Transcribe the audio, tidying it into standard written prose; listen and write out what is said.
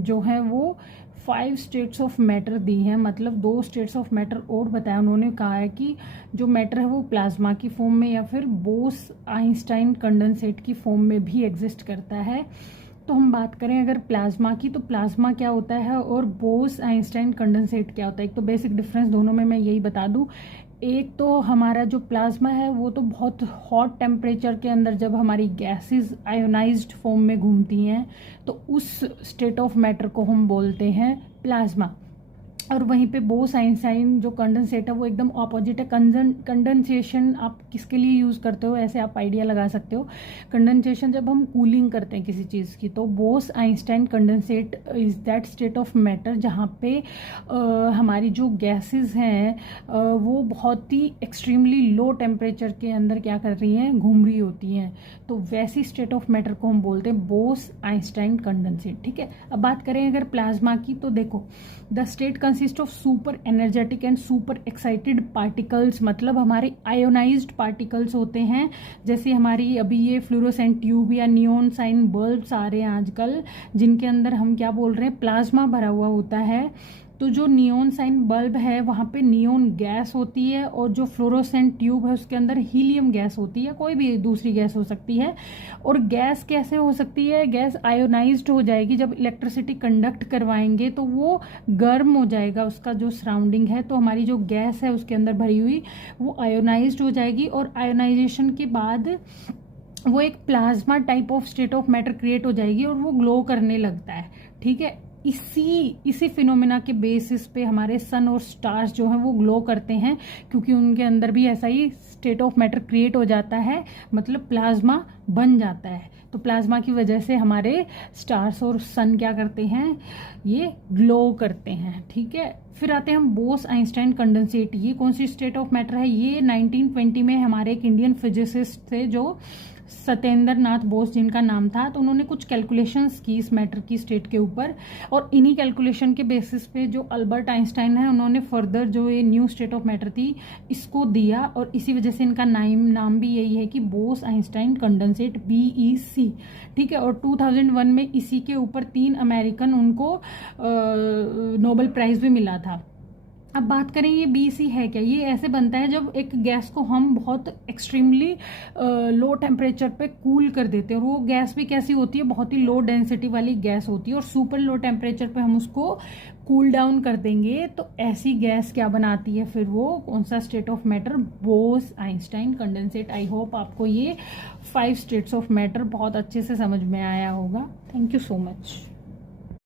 जो है वो 5 स्टेट्स ऑफ मैटर दी हैं, मतलब 2 स्टेट्स ऑफ मैटर और बताया उन्होंने। कहा है कि जो मैटर है वो प्लाज्मा की फॉर्म में या फिर बोस आइंस्टाइन कंडेंसेट की फॉर्म में भी एग्जिस्ट करता है। तो हम बात करें अगर प्लाज्मा की, तो प्लाज्मा क्या होता है और बोस आइंस्टाइन कंडेंसेट क्या होता है। एक तो बेसिक डिफरेंस दोनों में मैं यही बता दूं। एक तो हमारा जो प्लाज्मा है वो तो बहुत हॉट टेम्परेचर के अंदर जब हमारी गैसेस आयोनाइज्ड फॉर्म में घूमती हैं तो उस स्टेट ऑफ मैटर को हम बोलते हैं प्लाज्मा। और वहीं पे बोस आइंस्टाइन जो कंडेंसेट है वो एकदम ऑपोजिट है। कंडेंसेशन आप किसके लिए यूज़ करते हो, ऐसे आप आइडिया लगा सकते हो। कंडेंसेशन जब हम कूलिंग करते हैं किसी चीज़ की, तो Bose Einstein condensate is that state of matter जहाँ पे हमारी जो गैसेस हैं वो बहुत ही एक्सट्रीमली लो टेम्परेचर के अंदर क्या कर रही हैं, घूम रही होती हैं। तो वैसी स्टेट ऑफ मैटर को हम बोलते हैं बोस आइंस्टाइन कंडेंसेट। ठीक है, अब बात करें अगर प्लाज्मा की, तो देखो the state consist of super energetic and super excited particles, मतलब हमारे आयोनाइज्ड पार्टिकल्स होते हैं। जैसे हमारी अभी ये फ्लोरोसेंट ट्यूब या नियॉन साइन बल्ब्स आ रहे हैं आजकल, जिनके अंदर हम क्या बोल रहे हैं, प्लाज्मा भरा हुआ होता है। तो जो नियॉन साइन बल्ब है वहाँ पे नियॉन गैस होती है और जो फ्लोरोसेंट ट्यूब है उसके अंदर हीलियम गैस होती है, कोई भी दूसरी गैस हो सकती है। और गैस कैसे हो सकती है, गैस आयोनाइज्ड हो जाएगी जब इलेक्ट्रिसिटी कंडक्ट करवाएंगे तो वो गर्म हो जाएगा उसका जो सराउंडिंग है। तो हमारी जो गैस है उसके अंदर भरी हुई वो आयोनाइज्ड हो जाएगी और आयोनाइजेशन के बाद वो एक plasma type of state of matter create हो जाएगी और वो ग्लो करने लगता है। ठीक है, इसी फिनोमेना के बेसिस पे हमारे सन और स्टार्स जो हैं वो ग्लो करते हैं, क्योंकि उनके अंदर भी ऐसा ही स्टेट ऑफ मैटर क्रिएट हो जाता है, मतलब प्लाज्मा बन जाता है। तो प्लाज्मा की वजह से हमारे स्टार्स और सन क्या करते हैं, ये ग्लो करते हैं। ठीक है, फिर आते हैं हम बोस आइंस्टाइन कंडेंसेट। ये कौन सी स्टेट ऑफ मैटर है, ये 1920 में हमारे एक इंडियन फिजिसिस्ट थे जो सत्येंद्र नाथ बोस जिनका नाम था। तो उन्होंने कुछ कैलकुलेशंस की इस मैटर की स्टेट के ऊपर, और इन्हीं कैलकुलेशन के बेसिस पे जो अल्बर्ट आइंस्टाइन है उन्होंने फर्दर जो ये न्यू स्टेट ऑफ मैटर थी इसको दिया, और इसी वजह से इनका नाम भी यही है कि बोस आइंस्टाइन कंडेंसेट, BEC। ठीक है, और 2001 में इसी के ऊपर 3 अमेरिकन उनको नोबेल प्राइज भी मिला था। अब बात करें ये BC है क्या, ये ऐसे बनता है जब एक गैस को हम बहुत एक्सट्रीमली लो टेम्परेचर पे कूल कर देते हैं, और वो गैस भी कैसी होती है, बहुत ही लो डेंसिटी वाली गैस होती है, और सुपर लो टेम्परेचर पे हम उसको कूल डाउन कर देंगे तो ऐसी गैस क्या बनाती है, फिर वो कौन सा state of matter, Bose Einstein condensate. I hope आपको ये 5 स्टेट्स ऑफ मैटर बहुत अच्छे से समझ में आया होगा। Thank you so much.